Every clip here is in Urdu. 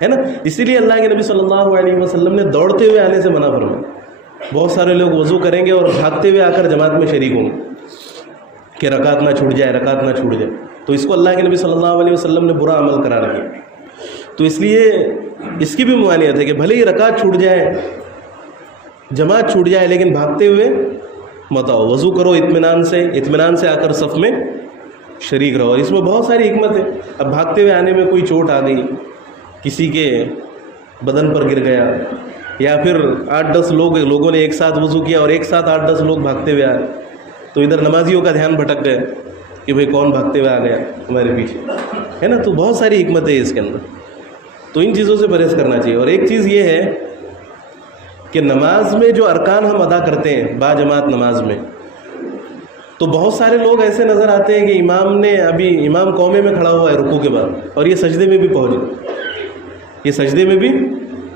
ہے نا. اسی لیے اللہ کے نبی صلی اللہ علیہ وسلم نے دوڑتے ہوئے آنے سے منع فرمایا. بہت سارے لوگ وضو کریں گے اور بھاگتے ہوئے آ کر جماعت میں شریک ہوں گے کہ رکعت نہ چھوٹ جائے، رکعت نہ چھوٹ جائے. تو اس کو اللہ کے نبی صلی اللہ علیہ وسلم نے برا عمل قرار دیا. تو اس لیے اس کی بھی ممانعت ہے کہ بھلے ہی رکعت چھوٹ جائے، جماعت چھوٹ جائے، لیکن بھاگتے ہوئے مت آؤ. وضو کرو اطمینان سے آ کر صف میں شریک رہو. اس میں بہت ساری حکمت ہے. اب بھاگتے ہوئے آنے میں کوئی چوٹ آ گئی، کسی کے بدن پر گر گیا، یا پھر 8-10 لوگوں نے ایک ساتھ وضو کیا اور ایک ساتھ 8-10 لوگ بھاگتے ہوئے آئے، تو ادھر نمازیوں کا دھیان بھٹک گئے کہ بھئی کون بھاگتے ہوئے آ گیا ہمارے پیچھے، ہے نا. تو بہت ساری حکمت ہے اس کے اندر. تو ان چیزوں سے پرہیز کرنا چاہیے. اور ایک چیز یہ ہے کہ نماز میں جو ارکان ہم ادا کرتے ہیں با جماعت نماز میں، تو بہت سارے لوگ ایسے نظر آتے ہیں کہ امام قومے میں کھڑا ہوا ہے رکوع کے بعد، اور یہ سجدے میں بھی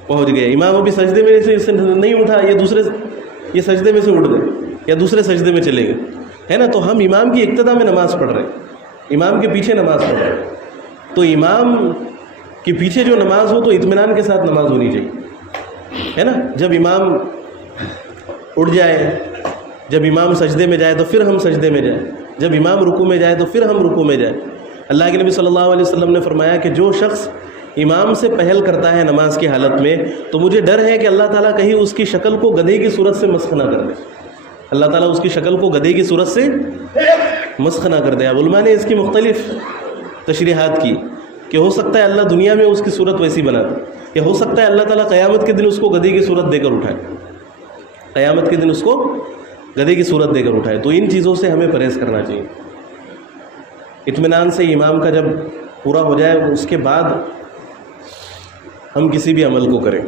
پہنچ گئے، امام ابھی سجدے میں سے نہیں اٹھا، یہ سجدے میں سے اٹھ گئے یا دوسرے سجدے میں چلے گئے، ہے نا. تو ہم امام کی اقتدا میں نماز پڑھ رہے ہیں، امام کے پیچھے نماز پڑھ رہے ہیں. تو امام کے پیچھے جو نماز ہو تو اطمینان کے ساتھ نماز ہونی چاہیے، ہے نا. جب امام اٹھ جائے، جب امام سجدے میں جائے تو پھر ہم سجدے میں جائیں، جب امام رکوع میں جائے تو پھر ہم رکوع میں جائیں. اللہ کے نبی صلی اللہ علیہ وسلم نے فرمایا کہ جو شخص امام سے پہل کرتا ہے نماز کی حالت میں، تو مجھے ڈر ہے کہ اللہ تعالیٰ کہیں اس کی شکل کو گدھے کی صورت سے مسخ نہ کر دے. اللہ تعالیٰ اس کی شکل کو گدھے کی صورت سے مسخ نہ کر دے. اب علماء نے اس کی مختلف تشریحات کی کہ ہو سکتا ہے اللہ دنیا میں اس کی صورت ویسی بنا دے، یا ہو سکتا ہے اللہ تعالیٰ قیامت کے دن اس کو گدھے کی صورت دے کر اٹھائے، قیامت کے دن اس کو گدھے کی صورت دے کر اٹھائے. تو ان چیزوں سے ہمیں پرہیز کرنا چاہیے. اطمینان سے امام کا جب پورا ہو جائے اس کے بعد ہم کسی بھی عمل کو کریں.